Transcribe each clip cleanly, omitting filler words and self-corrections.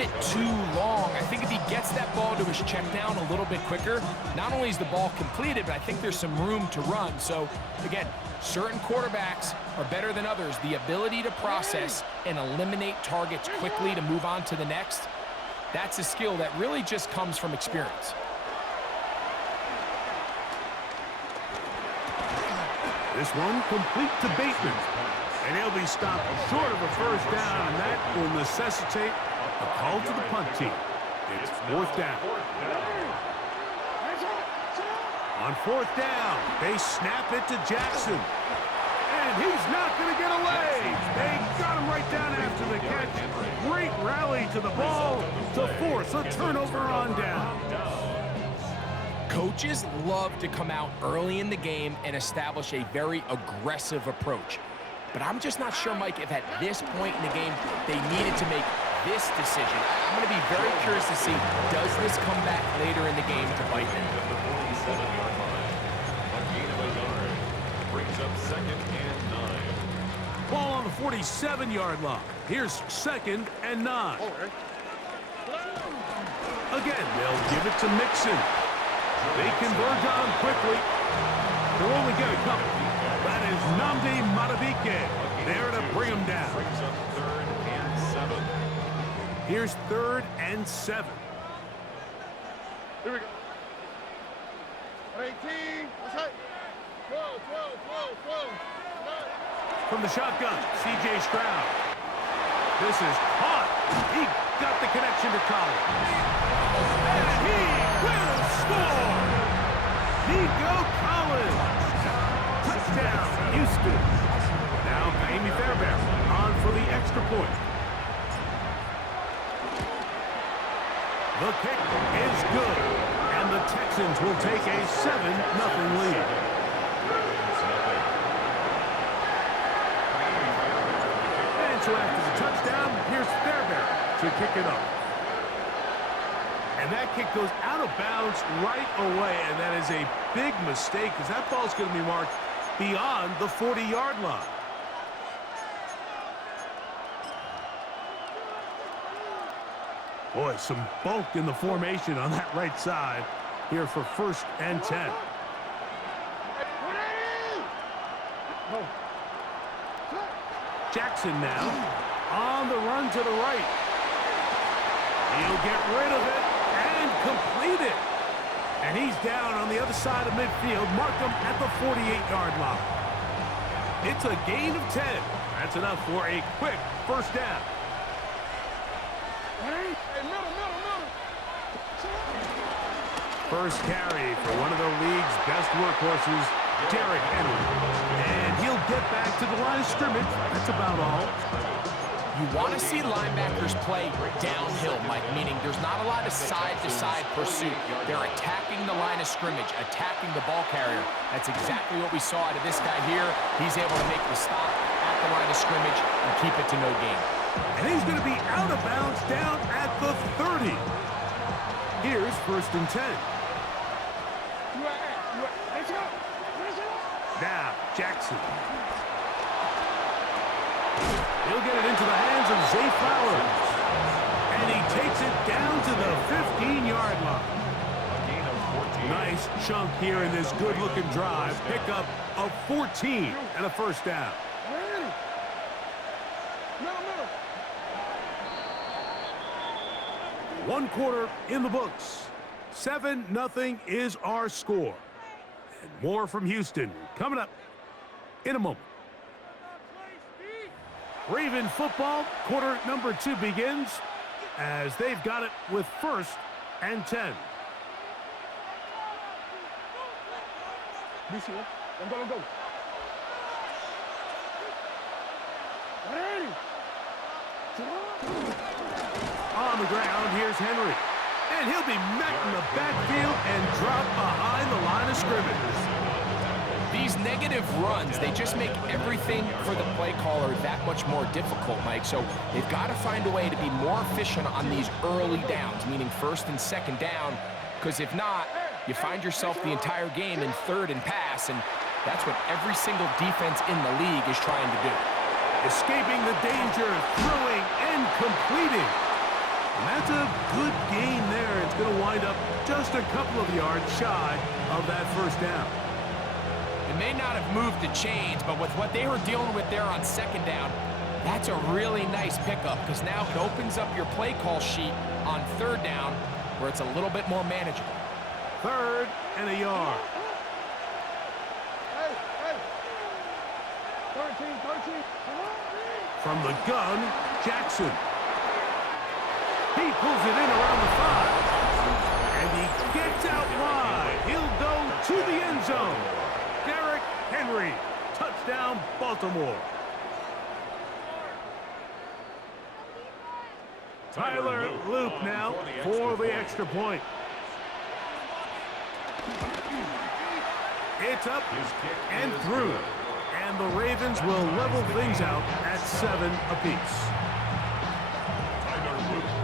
bit too long. I think if he gets that ball to his check down a little bit quicker, not only is the ball completed, but I think there's some room to run. So, again, certain quarterbacks are better than others. The ability to process and eliminate targets quickly to move on to the next, that's a skill that really just comes from experience. This one complete to Bateman. And he'll be stopped short of a first down, and that will necessitate a call to the punt team. It's fourth down. On fourth down, they snap it to Jackson. And he's not going to get away. They got him right down after the catch. Great rally to the ball to force a turnover on down. Coaches love to come out early in the game and establish a very aggressive approach. But I'm just not sure, Mike, if at this point in the game they needed to make this decision. I'm going to be very curious to see, does this come back later in the game to bite them? The 47-yard line. A gain of a yard. Brings up 2nd and 9. Ball on the 47-yard line. Here's 2nd and 9. Again, they'll give it to Mixon. They converge on him quickly. They'll only get a couple. That is Nnamdi Madubuike there to bring him down. Brings up 3rd and 7. Here's 3rd and 7. Here we go. 18. That's right. 12. From the shotgun, C.J. Stroud. This is caught. He got the connection to Collins. And he will score. Nico Collins. Touchdown, Houston. Now Amy Fairbairn on for the extra point. The kick is good, and the Texans will take a 7-0 lead. And so after the touchdown, here's Fairbairn to kick it up. And that kick goes out of bounds right away, and that is a big mistake because that ball's going to be marked beyond the 40-yard line. Boy, some bulk in the formation on that right side here for 1st and 10. Jackson now on the run to the right. He'll get rid of it and complete it. And he's down on the other side of midfield. Mark him at the 48-yard line. It's a gain of 10. That's enough for a quick first down. First carry for one of the league's best workhorses, Derrick Henry. And he'll get back to the line of scrimmage. That's about all. You want to see linebackers play downhill, Mike, meaning there's not a lot of side-to-side pursuit. They're attacking the line of scrimmage, attacking the ball carrier. That's exactly what we saw out of this guy here. He's able to make the stop at the line of scrimmage and keep it to no gain. And he's going to be out of bounds down at the 30. Here's 1st and 10. Now, Jackson. He'll get it into the hands of Zay Flowers. And he takes it down to the 15-yard line. A gain of 14. Nice chunk here in this good-looking drive. Pick up of 14 and a first down. One quarter in the books. 7-0 is our score. And more from Houston coming up in a moment. Raven football, quarter number 2 begins as they've got it with 1st and 10. Go. On the ground, here's Henry. And he'll be met in the backfield and dropped behind the line of scrimmage. These negative runs, they just make everything for the play caller that much more difficult, Mike. So they've got to find a way to be more efficient on these early downs, meaning 1st and 2nd down, because if not, you find yourself the entire game in 3rd and pass, and that's what every single defense in the league is trying to do. Escaping the danger, throwing and completing. And That's a good gain there. It's going to wind up just a couple of yards shy of that first down. It may not have moved the chains, but with what they were dealing with there on second down, that's a really nice pickup because now it opens up your play call sheet on third down where it's a little bit more manageable. 3rd and a yard. Hey, hey. 13, 13. From the gun, Jackson. He pulls it in around the 5. And he gets out wide. He'll go to the end zone. Derrick Henry. Touchdown, Baltimore. Tyler Loop now for the extra point. It's up and through. And the Ravens will level things out at 7 apiece.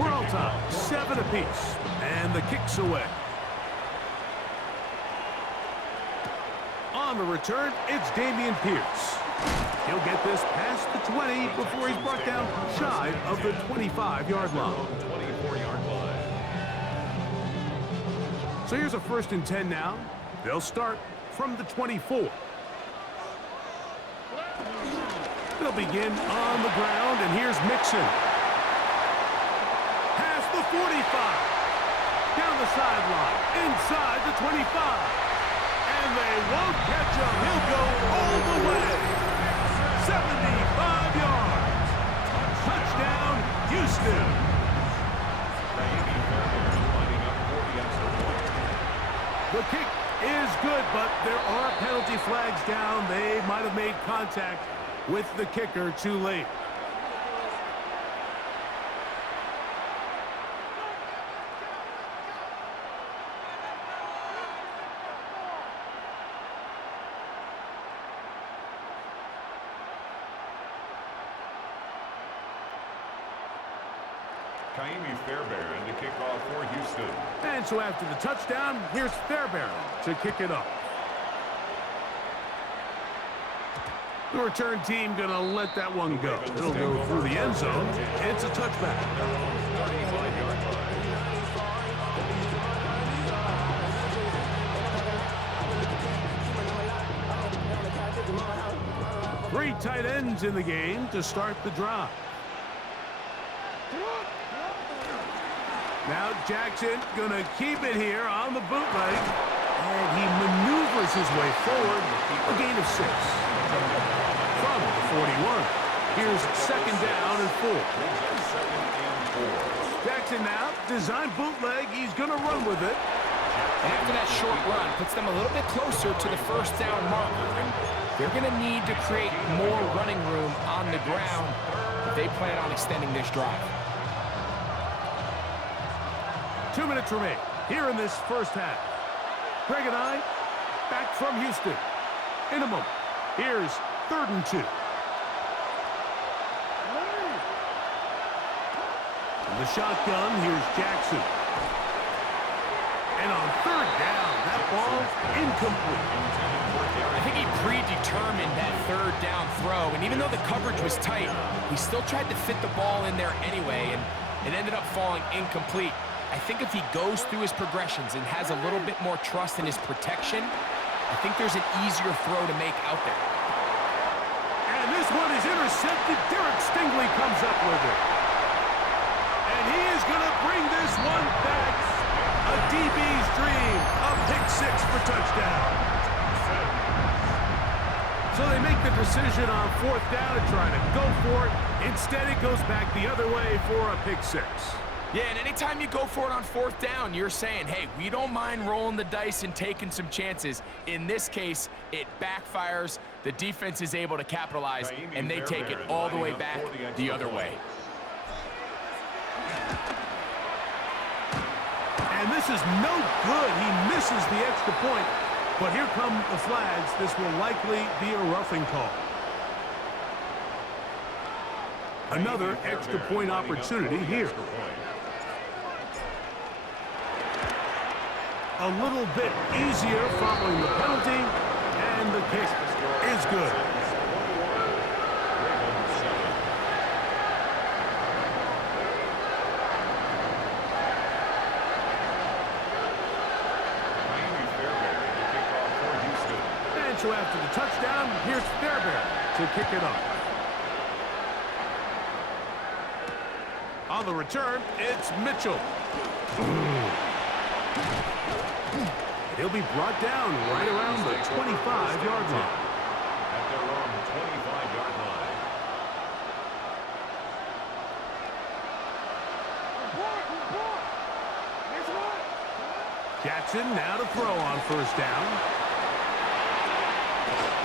We're all time, 7 apiece. And the kick's away. On the return, it's Dameon Pierce. He'll get this past the 20 before he's brought down shy of the 25-yard line. 24-yard line. So here's a 1st and 10 now. They'll start from the 24. They'll begin on the ground, and here's Mixon. Past the 45. Down the sideline, inside the 25. And they won't catch him. He'll go all the way. 75 yards. Touchdown, Houston. The kick is good, but there are penalty flags down. They might have made contact with the kicker too late. Fairbairn to kick off for Houston. And so after the touchdown, here's Fairbairn to kick it off. The return team going to let that one go. It'll go through the end zone. It's a touchback. 35-yard line. 3 tight ends in the game to start the drive. Now Jackson gonna keep it here on the bootleg, and he maneuvers his way forward. A gain of 6 from the 41. Here's 2nd down and 4. Jackson now design bootleg. He's gonna run with it. And after that short run, puts them a little bit closer to the 1st down marker. And they're going to need to create more running room on the ground if they plan on extending this drive. 2 minutes remain here in this first half. Greg and I back from Houston. In a moment, here's 3rd and 2. In the shotgun, here's Jackson. And on 3rd down, that ball incomplete. I think he predetermined that 3rd down throw, and even though the coverage was tight, he still tried to fit the ball in there anyway, and it ended up falling incomplete. I think if he goes through his progressions and has a little bit more trust in his protection, I think there's an easier throw to make out there. And this one is intercepted. Derek Stingley comes up with it. And he is going to bring this one back. A DB's dream. A pick 6 for touchdown. So they make the decision on 4th down to try to go for it. Instead, it goes back the other way for a pick 6. Yeah, and anytime you go for it on 4th down, you're saying, hey, we don't mind rolling the dice and taking some chances. In this case, it backfires. The defense is able to capitalize, and they take it all the way back the other way. And this is no good. He misses the extra point. But here come the flags. This will likely be a roughing call. Another extra point opportunity here. A little bit easier following the penalty, and the kick is good. So after the touchdown, here's Fairbairn to kick it off. On the return, it's Mitchell. He'll be brought down right around the 25-yard line. At their own 25-yard line. Jackson now to throw on first down.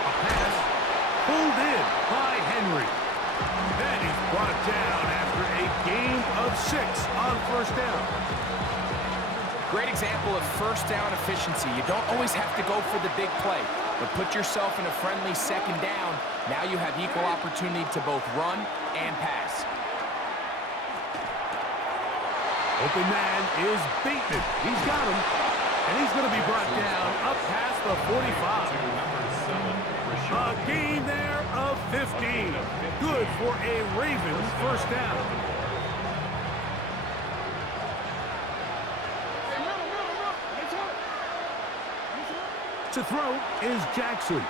A pass pulled in by Henry. Then he's brought down after a gain of 6 on first down. Great example of first down efficiency. You don't always have to go for the big play, but put yourself in a friendly second down. Now you have equal opportunity to both run and pass. Open man is Bateman. He's got him. And he's going to be brought down up past the 45. A gain there of 15. Good for a Ravens first down. To throw is Jackson.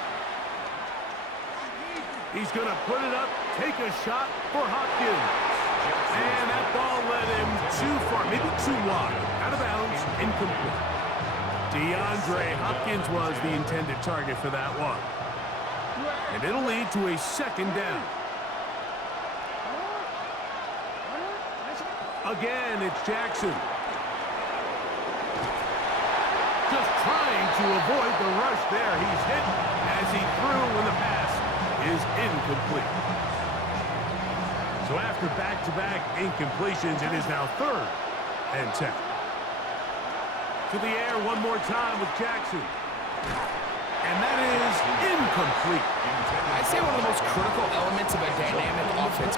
He's going to put it up, take a shot for Hopkins. And that ball led him too far, maybe too wide. Out of bounds, incomplete. DeAndre Hopkins was the intended target for that one. And it'll lead to a second down. Again, it's Jackson. Just trying to avoid the rush there. He's hit as he threw when the pass is incomplete. So after back-to-back incompletions, it is now 3rd and 10. To the air one more time with Jackson. And that is incomplete. I'd say one of the most critical elements of a dynamic offense